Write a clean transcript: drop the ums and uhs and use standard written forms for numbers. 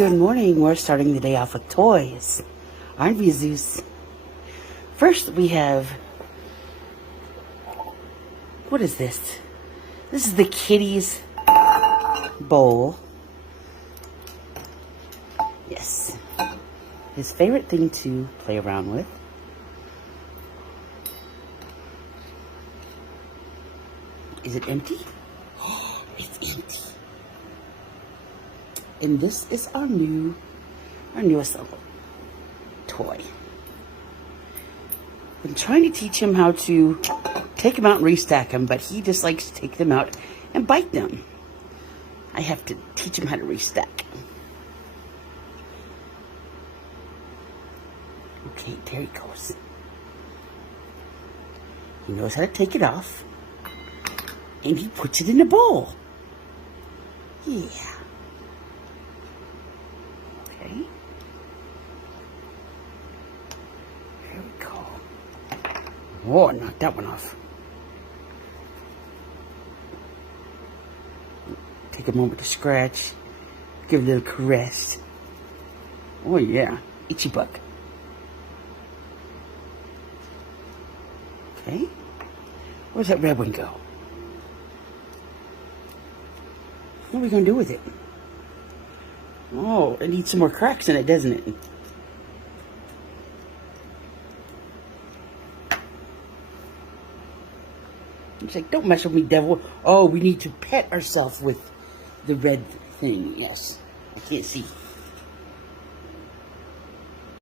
Good morning. We're starting the day off with toys. Aren't we, Zeus? First, we have... What is this? This is the kitty's bowl. Yes. His favorite thing to play around with. Is it empty? It's empty. And this is our newest little toy. I'm trying to teach him how to take them out and restack them, but he just likes to take them out and bite them. I have to teach him how to restack. Okay, there he goes. He knows how to take it off, and he puts it in the bowl. Yeah. Okay. Here we go. Oh, I knocked that one off. Take a moment to scratch. Give it a little caress. Oh yeah, itchy buck. Okay. Where's that red one go? What are we gonna do with it? Oh, it needs some more cracks in it, doesn't it? It's like, don't mess with me, devil. Oh, we need to pet ourselves with the red thing. Yes. I can't see.